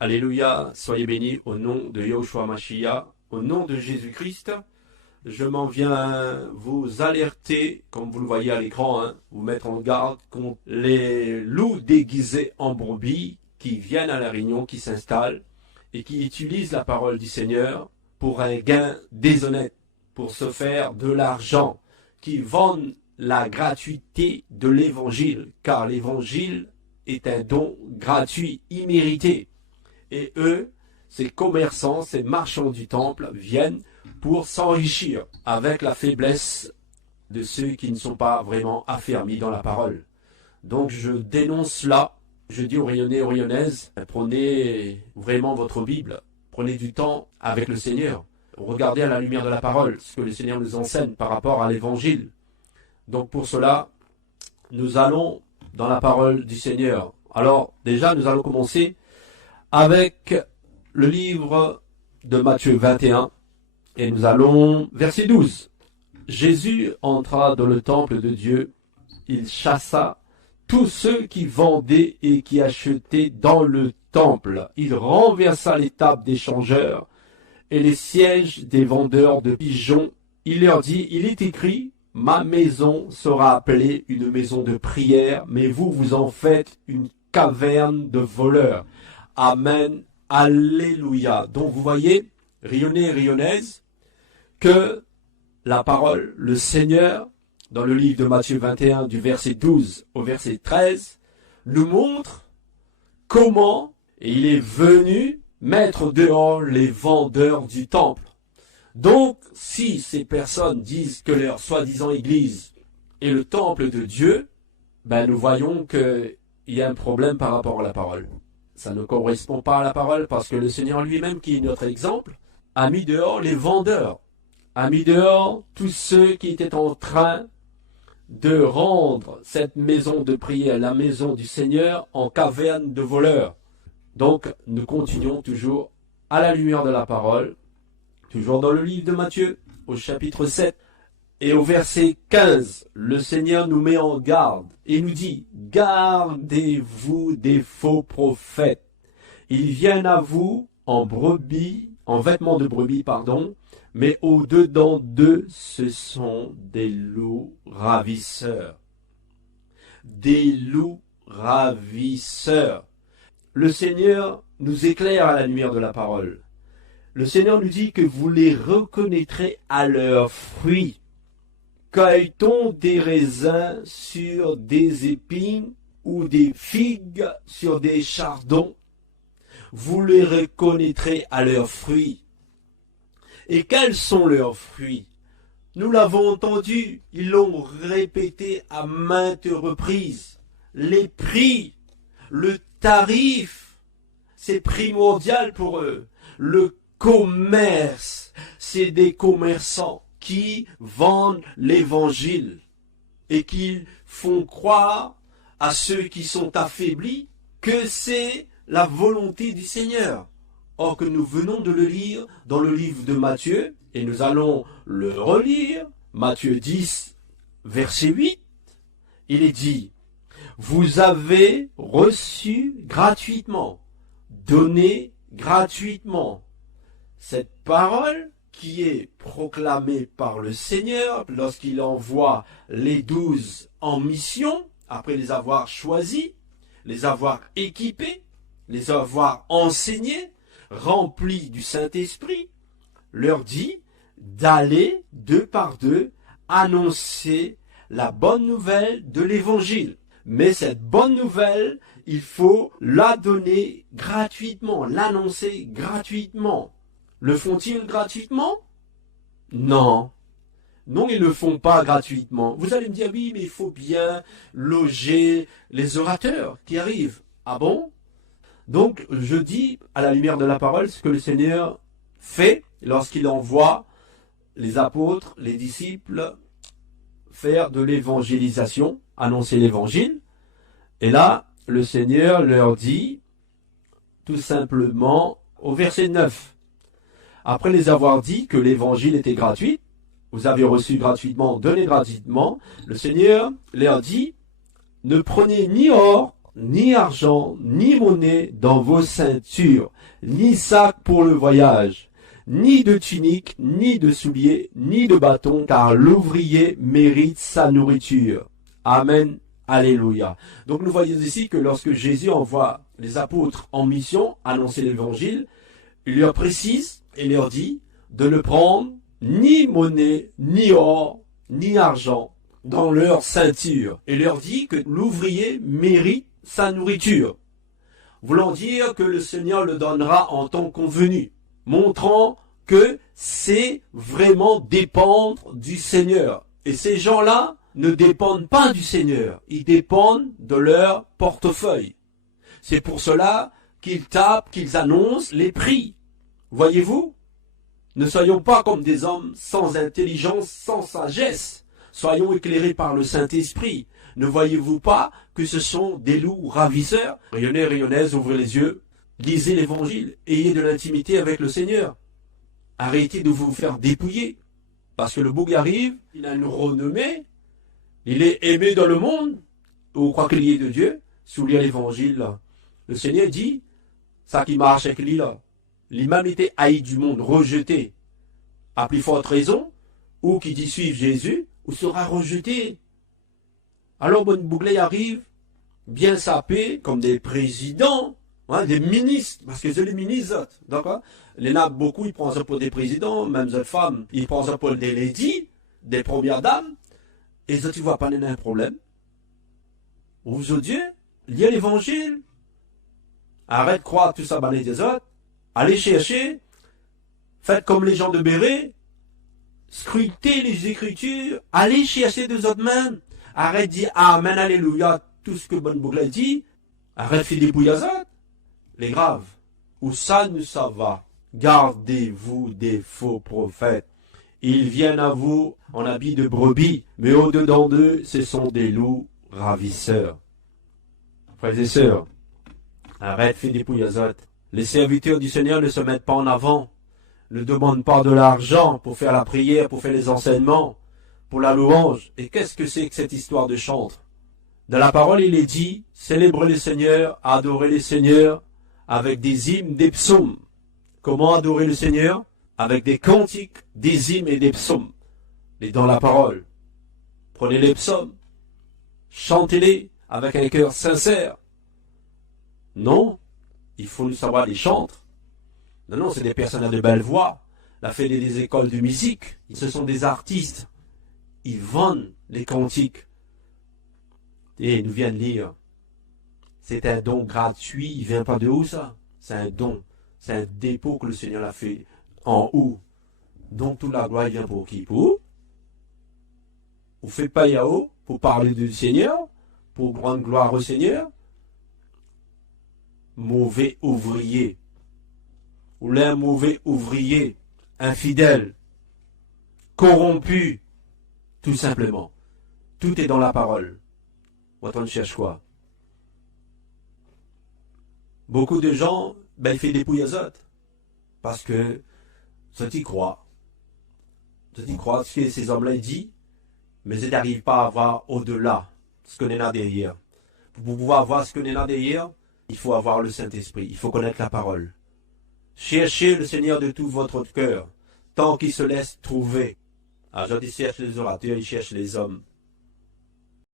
Alléluia, soyez bénis au nom de Yahushua Mashiach, au nom de Jésus-Christ. Je m'en viens vous alerter, comme vous le voyez à l'écran, vous mettre en garde contre les loups déguisés en brebis qui viennent à la réunion, qui s'installent et qui utilisent la parole du Seigneur pour un gain déshonnête, pour se faire de l'argent, qui vendent la gratuité de l'évangile, car l'évangile est un don gratuit, immérité. Et eux, ces commerçants, ces marchands du temple, viennent pour s'enrichir avec la faiblesse de ceux qui ne sont pas vraiment affermis dans la parole. Donc je dénonce cela. Je dis aux Rayonnais et aux Rayonnaises, prenez vraiment votre Bible, prenez du temps avec le Seigneur. Regardez à la lumière de la parole ce que le Seigneur nous enseigne par rapport à l'évangile. Donc pour cela, nous allons dans la parole du Seigneur. Alors déjà, nous allons commencer avec le livre de Matthieu 21 et nous allons verset 12. Jésus entra dans le temple de Dieu, il chassa tous ceux qui vendaient et qui achetaient dans le temple. Il renversa les tables des changeurs et les sièges des vendeurs de pigeons. Il leur dit, il est écrit, ma maison sera appelée une maison de prière, mais vous, vous en faites une caverne de voleurs. Amen, alléluia. Donc vous voyez, Rayonnais et Rayonnaises, que la parole, le Seigneur, dans le livre de Matthieu 21, du verset 12 au verset 13, nous montre comment il est venu mettre dehors les vendeurs du temple. Donc, si ces personnes disent que leur soi-disant église est le temple de Dieu, nous voyons qu'il y a un problème par rapport à la parole. Ça ne correspond pas à la parole parce que le Seigneur lui-même, qui est notre exemple, a mis dehors les vendeurs, a mis dehors tous ceux qui étaient en train de rendre cette maison de prière, la maison du Seigneur, en caverne de voleurs. Donc, nous continuons toujours à la lumière de la parole, toujours dans le livre de Matthieu, au chapitre 7, et au verset 15, le Seigneur nous met en garde et nous dit, gardez-vous des faux prophètes. Ils viennent à vous en brebis, en vêtements de brebis, mais au-dedans d'eux, ce sont des loups ravisseurs. Des loups ravisseurs. Le Seigneur nous éclaire à la lumière de la parole. Le Seigneur nous dit que vous les reconnaîtrez à leurs fruits. Cueille-t-on des raisins sur des épines ou des figues sur des chardons? Vous les reconnaîtrez à leurs fruits. Et quels sont leurs fruits? Nous l'avons entendu, ils l'ont répété à maintes reprises. Les prix, le tarif, c'est primordial pour eux. Le commerce, c'est des commerçants qui vendent l'évangile et qui font croire à ceux qui sont affaiblis que c'est la volonté du Seigneur. Or que nous venons de le lire dans le livre de Matthieu, et nous allons le relire, Matthieu 10, verset 8, il est dit, vous avez reçu gratuitement, donné gratuitement. Cette parole qui est proclamée par le Seigneur lorsqu'il envoie les 12 en mission, après les avoir choisis, les avoir équipés, les avoir enseignés, remplis du Saint-Esprit, leur dit d'aller deux par deux annoncer la bonne nouvelle de l'Évangile. Mais cette bonne nouvelle, il faut la donner gratuitement, l'annoncer gratuitement. Le font-ils gratuitement? Non. Non, ils ne le font pas gratuitement. Vous allez me dire, oui, mais il faut bien loger les orateurs qui arrivent. Ah bon? Donc, je dis, à la lumière de la parole, ce que le Seigneur fait lorsqu'il envoie les apôtres, les disciples, faire de l'évangélisation, annoncer l'évangile. Et là, le Seigneur leur dit, tout simplement, au verset 9, après les avoir dit que l'évangile était gratuit, vous avez reçu gratuitement, donné gratuitement, le Seigneur leur dit, ne prenez ni or, ni argent, ni monnaie dans vos ceintures, ni sac pour le voyage, ni de tunique, ni de souliers, ni de bâton, car l'ouvrier mérite sa nourriture. Amen. Alléluia. Donc nous voyons ici que lorsque Jésus envoie les apôtres en mission annoncer l'évangile, il leur précise et leur dit de ne prendre ni monnaie, ni or, ni argent dans leur ceinture. Et leur dit que l'ouvrier mérite sa nourriture, voulant dire que le Seigneur le donnera en temps convenu, montrant que c'est vraiment dépendre du Seigneur. Et ces gens-là ne dépendent pas du Seigneur, ils dépendent de leur portefeuille. C'est pour cela qu'ils tapent, qu'ils annoncent les prix. Voyez-vous? Ne soyons pas comme des hommes sans intelligence, sans sagesse. Soyons éclairés par le Saint-Esprit. Ne voyez-vous pas que ce sont des loups ravisseurs? Rayonnez, rayonnaises, ouvrez les yeux, lisez l'Évangile, ayez de l'intimité avec le Seigneur. Arrêtez de vous faire dépouiller, parce que le bouc arrive, il a une renommée, il est aimé dans le monde, vous croyez qu'il y est de Dieu. Si vous lisez l'Évangile, le Seigneur dit, ça qui marche avec lui là, l'humanité haïe du monde, rejetée, à plus forte raison, ou qui dit suivre Jésus, ou sera rejeté. Alors bon Bouglé arrive, bien sapé, comme des présidents, hein, des ministres, parce que c'est les ministres, d'accord? Il y en a beaucoup, ils prennent ça pour des présidents, même les femmes, ils prennent ça pour des ladies, des premières dames, et ça tu vois pas un problème. Vous Dieu, lisez l'évangile, arrête de croire tout ça banné des autres, allez chercher, faites comme les gens de Béret, scrutez les Écritures, allez chercher des autres mêmes. Arrête de dire Amen, Alléluia, tout ce que Bonne Bougle dit. Arrête de faire des bouillasades. Les graves. Où ça nous ça va. Gardez-vous des faux prophètes. Ils viennent à vous en habit de brebis, mais au-dedans d'eux, ce sont des loups ravisseurs. Frères et sœurs, arrête de faire des bouillasades. Les serviteurs du Seigneur ne se mettent pas en avant. Ne demandent pas de l'argent pour faire la prière, pour faire les enseignements, pour la louange. Et qu'est-ce que c'est que cette histoire de chantre? Dans la parole, il est dit, célébrez le Seigneur, adorez le Seigneur avec des hymnes, des psaumes. Comment adorer le Seigneur? Avec des cantiques, des hymnes et des psaumes. Et dans la parole, prenez les psaumes, chantez-les avec un cœur sincère. Non, il faut savoir les chantres. Non, c'est des personnes à de belles voix. La fait des écoles de musique. Ce sont des artistes. Ils vendent les cantiques. Et ils nous viennent lire. C'est un don gratuit. Il vient pas de où ça? C'est un don. C'est un dépôt que le Seigneur a fait en haut. Donc toute la gloire vient pour qui? Pour vous faites pas Yahoo pour parler du Seigneur, pour rendre gloire au Seigneur. Mauvais ouvrier. Ou l'un mauvais ouvrier, infidèle, corrompu, tout simplement. Tout est dans la parole. On cherche quoi? Beaucoup de gens, ils font des pouillazotes. Parce que, ça t'y croit. Ça t'y croit ce que ces hommes-là disent, mais ils n'arrivent pas à voir au-delà ce qu'on est là derrière. Pour pouvoir voir ce qu'on est là derrière, il faut avoir le Saint-Esprit. Il faut connaître la parole. Cherchez le Seigneur de tout votre cœur, tant qu'il se laisse trouver. Alors, je dis, cherche les orateurs, il cherche les hommes.